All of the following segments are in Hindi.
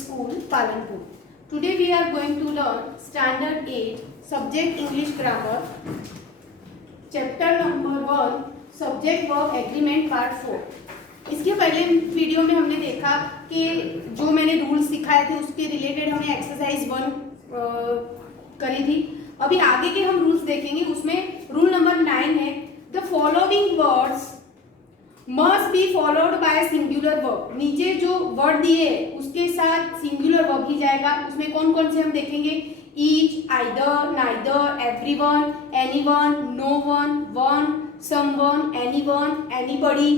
School, Palanpur. Today we are going to learn Standard 8 Subject English Grammar, Chapter number 1 Subject Verb Agreement Part 4. इसके पहले वीडियो में हमने देखा कि जो मैंने रूल्स सिखाए थे उसके रिलेटेड हमने एक्सरसाइज 1 करी थी. अभी आगे के हम रूल्स देखेंगे. उसमें रूल नंबर 9 है, the following words must be followed by singular verb. नीचे जो वर्ड दिए उसके साथ सिंगुलर वर्ब ही जाएगा. उसमें कौन कौन से हम देखेंगे? Each, either, neither, everyone, anyone, no one, one, someone, anyone, anybody,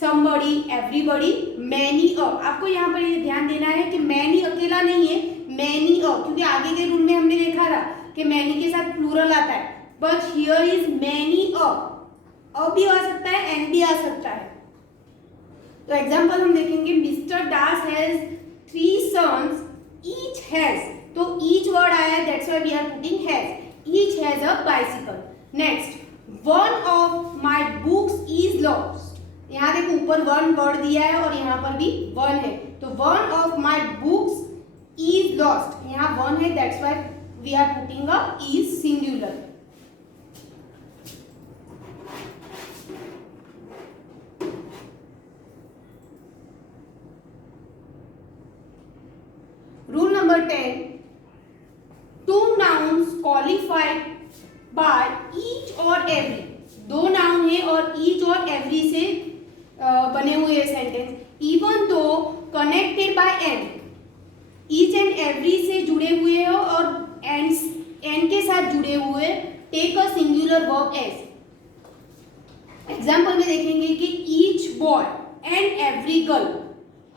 somebody, everybody, many a. आपको यहाँ पर ये ध्यान देना है कि मैनी अकेला नहीं है, मैनी अ, क्योंकि आगे के रूल में हमने देखा था कि मैनी के साथ प्लूरल आता है, but here is many a. भी आ सकता है, एंड भी आ सकता है. तो एग्जांपल हम देखेंगे. Mister Das has 3 sons, each has. तो ईच वर्ड आया है, that's why we are putting has. Each has a bicycle. Next, one of my books is lost. यहाँ देखो ऊपर वन वर्ड दिया है और यहाँ पर भी वन है. तो one of my books is lost. यहाँ वन है, that's why we are putting a is singular. Rule number 10, two nouns qualified by each or every. दो नाउन है और each और every से बने हुए sentence. Even though connected by and. each and every से जुड़े हुए हो और एंड के साथ जुड़े हुए, take a singular verb as. Example में देखेंगे कि each boy and every girl,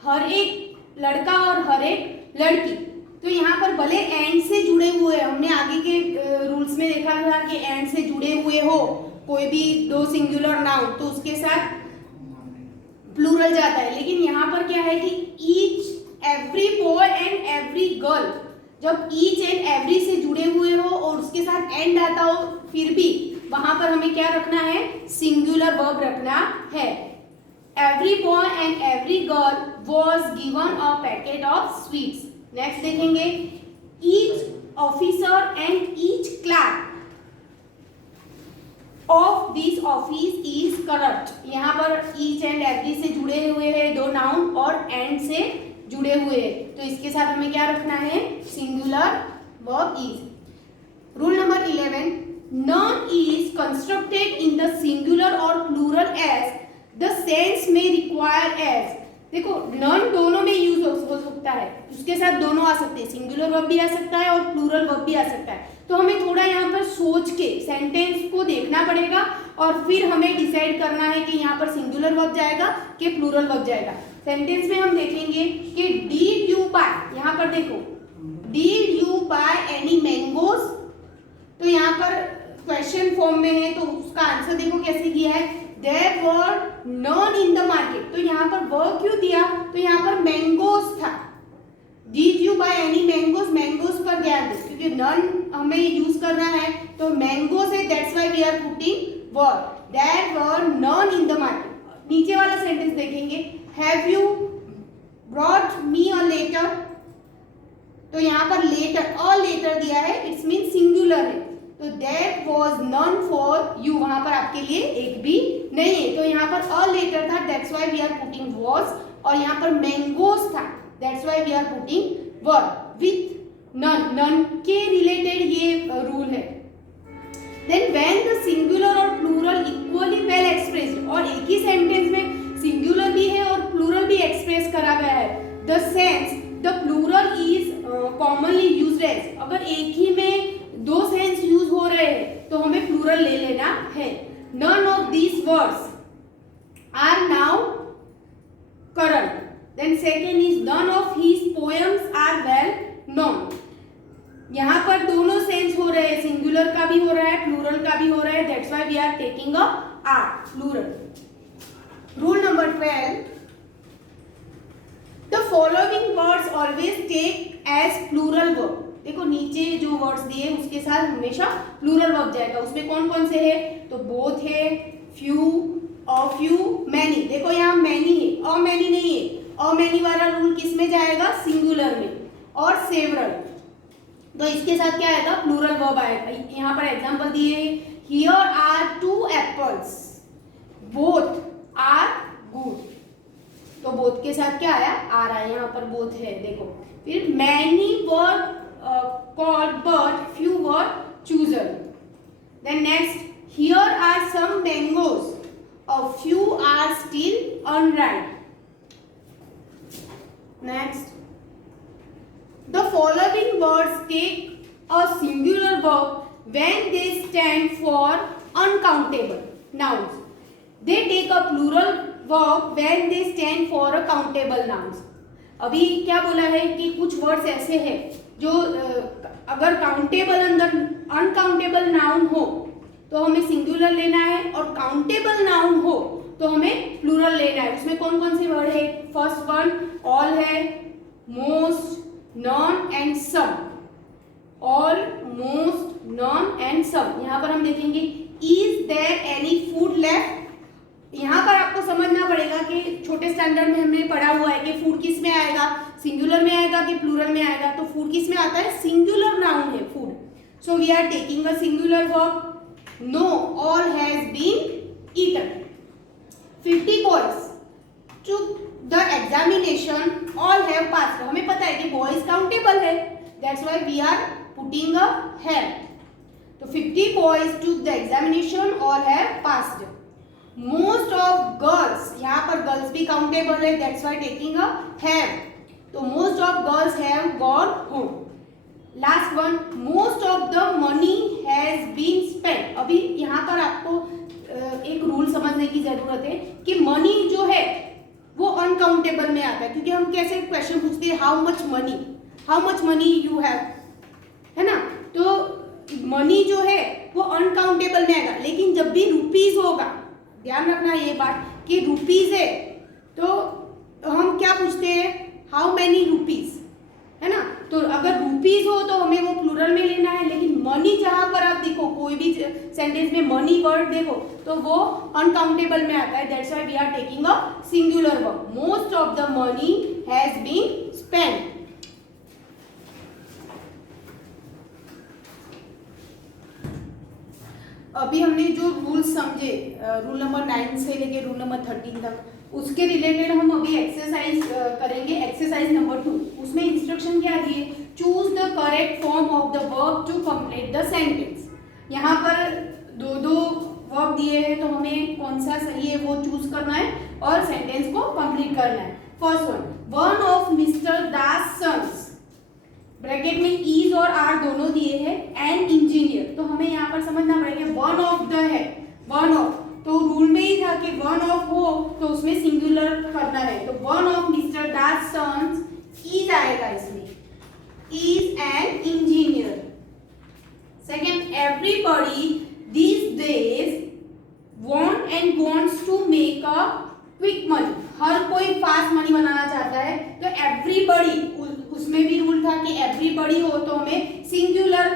हर एक लड़का और हर एक लड़की. तो यहाँ पर भले एंड से जुड़े हुए, हमने आगे के रूल्स में देखा था कि एंड से जुड़े हुए हो कोई भी दो सिंगुलर नाउन तो उसके साथ प्लूरल जाता है. लेकिन यहाँ पर क्या है कि each, every boy and every girl, जब ईच एंड एवरी से जुड़े हुए हो और उसके साथ एंड आता हो, फिर भी वहां पर हमें क्या रखना है? सिंगुलर वर्ब रखना है. Every boy and every girl was given a packet of sweets. Next देखेंगे, each officer and each clerk of this office is corrupt. यहाँ पर each and every से जुड़े हुए हैं दो नाउन और and से जुड़े हुए हैं, तो इसके साथ हमें क्या रखना है? Singular verb is. Rule number 11, none is constructed in the singular or plural as the sense may require as. देखो नॉन दोनों में यूज हो सकता है, उसके साथ दोनों आ सकते हैं, सिंगुलर वर्ब भी आ सकता है और प्लूरल वर्ब भी आ सकता है. तो हमें थोड़ा यहाँ पर सोच के सेंटेंस को देखना पड़ेगा और फिर हमें डिसाइड करना है कि यहाँ पर सिंगुलर वर्ब जाएगा कि प्लूरल वर्ब जाएगा. सेंटेंस में हम देखेंगे कि डिड यू बाय. यहाँ पर देखो did you by any mangoes. तो यहाँ पर क्वेश्चन फॉर्म में है, तो उसका आंसर देखो कैसे किया है. There were none in the market. तो यहाँ पर वर्ब क्यों दिया? तो यहाँ पर मैंगोज था. Did you buy any mangoes? Mangoes पर ध्यान दो क्योंकि none हमें यूज करना है, तो मैंगोज है, that's why we are putting verb. There were none in the market. नीचे वाला सेंटेंस देखेंगे, Have you brought me a letter? तो यहाँ पर letter, a letter दिया है, it means singular है. तो that was none for you, वहां पर आपके लिए एक भी नहीं है. तो यहाँ पर a letter था, that's why we are putting was. और यहाँ पर mangoes था, that's why we are putting were. with none, none के रिलेटेड ये रूल है. then when the singular और plural equally well expressed, और एक ही सेंटेंस में सिंगुलर भी है और प्लूरल भी एक्सप्रेस करा गया है, the sense the plural is commonly used as. अगर एक ही में दो सेंस यूज हो रहे हैं तो हमें प्लूरल ले लेना है. None of these words are now current. Then second is none of his poems are well known. यहाँ पर दोनों सेंस हो रहे हैं, सिंगुलर का भी हो रहा है, प्लूरल का भी हो रहा है, that's why we are taking a R, plural. Rule number 12, the following words always take as plural verb. देखो नीचे जो वर्ड्स दिए उसके साथ हमेशा प्लूरल वर्ब जाएगा. उसमें कौन कौन से है? तो बोथ है, फ्यू, अ फ्यू, मैनी. देखो यहाँ मैनी है, अ मैनी नहीं है. और मैनी वाला रूल किस में जाएगा, सिंगुलर में। और सेवरल, तो इसके साथ क्या आएगा, प्लूरल वर्ब आएगा। यहाँ पर एग्जांपल दिए, here are 2 apples, both are good, तो बोथ के साथ क्या आया, आ रहा है, यहाँ पर बोथ है देखो। फिर many were called but few were chosen. Then next, here are some mangoes, a few are still unripe. Next, the following words take a singular verb when they stand for uncountable nouns. They take a plural verb when they stand for a countable nouns. अभी क्या बोला है कि कुछ वर्ड्स ऐसे हैं जो अगर काउंटेबल अंदर अनकाउंटेबल नाउन हो तो हमें सिंगुलर लेना है, और काउंटेबल नाउन हो तो हमें प्लूरल लेना है। उसमें कौन कौन से वर्ड है, फर्स्ट वन ऑल है, most, none and some. All, most, none and some. यहाँ पर हम देखेंगे is there any food left. यहाँ पर आपको समझना पड़ेगा कि छोटे स्टैंडर्ड में हमने पढ़ा हुआ है कि फूड किस में आएगा, सिंगुलर में आएगा कि प्लूरल में आएगा। तो फूड किस में आता है, सिंगुलर नाउन है food. So we are taking a singular verb. No, all has been eaten. 50 boys took the examination, all have passed. हमें पता है कि boys countable है, that's why we are putting a have. तो 50 boys took the examination, all have passed. Most of girls, यहाँ पर girls भी countable है, that's why taking a have. तो most of girls have gone home. Last one, most of the money has been spent. अभी यहाँ पर आपको एक रूल समझने की जरूरत है कि मनी जो है वो अनकाउंटेबल में आता है, क्योंकि हम कैसे क्वेश्चन पूछते हैं, how much money you have, है ना। तो मनी जो है वो अनकाउंटेबल में आएगा, लेकिन जब भी रुपीज होगा, ध्यान रखना ये बात कि रुपीज है तो हम क्या पूछते हैं, हाउ मैनी रुपीज, है ना। तो अगर रुपीज हो तो हमें वो प्लूरल में लेना है, लेकिन मनी जहां पर आप देखो, कोई भी सेंटेंस में मनी वर्ड देखो तो वो अनकाउंटेबल में आता है, that's why we are taking a singular verb. Most of the money has been spent. अभी हमने जो रूल समझे, रूल नंबर 9 से लेके रूल नंबर 13 तक, उसके रिलेटेड हम अभी एक्सरसाइज करेंगे, एक्सरसाइज नंबर 2। उसमें इंस्ट्रक्शन क्या दिए, choose the correct form of the verb to complete the sentence. यहाँ पर दो वर्ब दिए हैं, तो हमें कौन सा सही है वो चूज करना है और सेंटेंस को कंप्लीट करना है। First one of mister Das sons, bracket में इज और आर दोनों दिए हैं, एन इंजीनियर। तो हमें यहाँ पर समझना पड़ेगा वन ऑफ द है, वन ऑफ, तो रूल में ही था कि वन ऑफ हो तो उसमें सिंगुलर करना है। तो one of mister Das sons is आएगा इसमें, is an engineer. Second, everybody these days want and wants to make a quick money. हर कोई फास्ट मनी बनाना चाहता है, तो एवरीबॉडी, उसमें भी रूल था कि एवरीबॉडी हो तो हमें सिंगुलर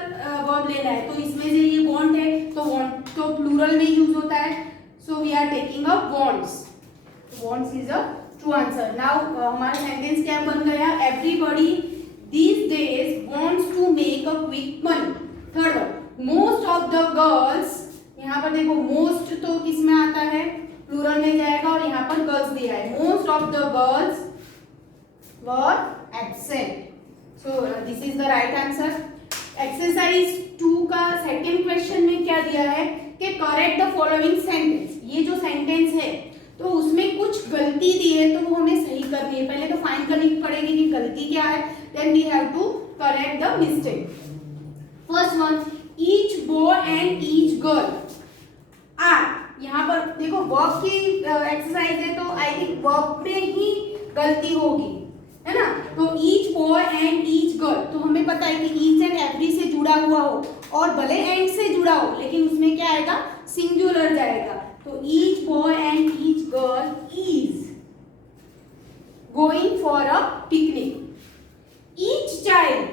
वर्ब लेना है। तो इसमें से ये वांट है तो वांट तो प्लूरल में यूज होता है, so we are taking a wants. Wants is a true answer. Now हमारा सेंटेंस क्या बन गया, everybody these days wants to make a quick money. Third one, most of the girls, यहाँ पर देखो मोस्ट तो किस में आता है, प्लूरल में जाएगा, और यहाँ पर गर्ल्स दिया है, most of the girls were absent. So this is the right answer. Exercise 2 का सेकंड क्वेश्चन में क्या दिया है कि करेक्ट द फॉलोइंग सेंटेंस। ये जो सेंटेंस है तो उसमें कुछ गलती दी है, तो वो हमें सही करनी है। पहले तो फाइंड करनी पड़ेगी कि गलती क्या है, then we have to correct the mistake. First one, each boy and each girl are. यहाँ पर देखो वर्ब की एक्सरसाइज है, तो आई थिंक वर्ब में ही गलती होगी, है ना। तो each boy and each girl, तो हमें पता है कि ईच एंड एवरी से जुड़ा हुआ हो, और भले एंड से जुड़ा हो लेकिन उसमें क्या आएगा, सिंगुलर जाएगा। तो each boy and each girl is going for a picnic. Each child,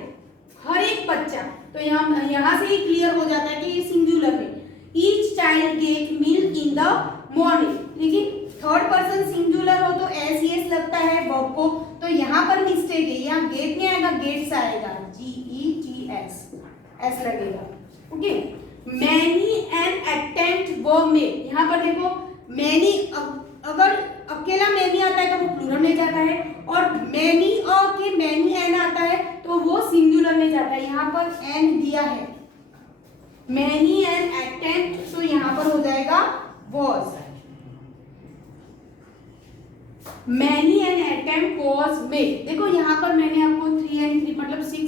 हर एक बच्चा, तो यहाँ से ही क्लियर हो जाता है कि ये सिंगुलर है। Each child get milk in the morning, लेकिन थर्ड पर्सन सिंगुलर हो तो एस यस लगता है वर्ब को, तो यहाँ पर मिस्टेक है, यहाँ गेट नहीं आएगा, गेट्स आएगा, GETS एस लगेगा। Okay, many an attempt verb में, यहाँ पर देखो मैनी अगर अकेला मैनी आता है तो वो प्लूरल में जाता है, और मैनी और के मैनी एन आता है तो वो सिंगुलर में जाता है। यहाँ पर एन दिया है, मैनी एन अटेम्प्ट, तो यहाँ पर हो जाएगा was. Many an attempt was made. देखो यहाँ पर मैंने आपको 3 and 3 मतलब 6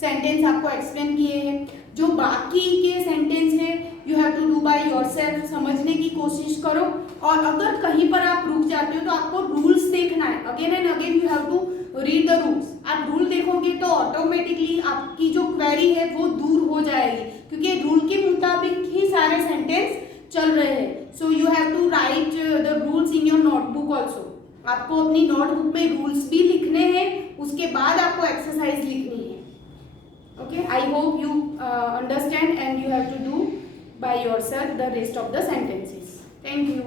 सेंटेंस आपको एक्सप्लेन किए हैं। जो बाकी के सेंटेंस है you have to do by yourself, समझने की कोशिश करो, और अगर कहीं पर आप रुक जाते हो तो आपको रूल्स देखना है। Again and again you have to read the rules. आप रूल देखोगे तो ऑटोमेटिकली आपकी जो क्वेरी है वो दूर हो जाएगी, क्योंकि रूल के मुताबिक ही सारे सेंटेंस चल रहे हैं। So you have to write the rules in your notebook also. आपको अपनी नोटबुक में रूल्स भी लिखने हैं, उसके बाद आपको एक्सरसाइज लिखनी है। Okay, I hope you understand and you have to do by yourself the rest of the sentences. Thank you.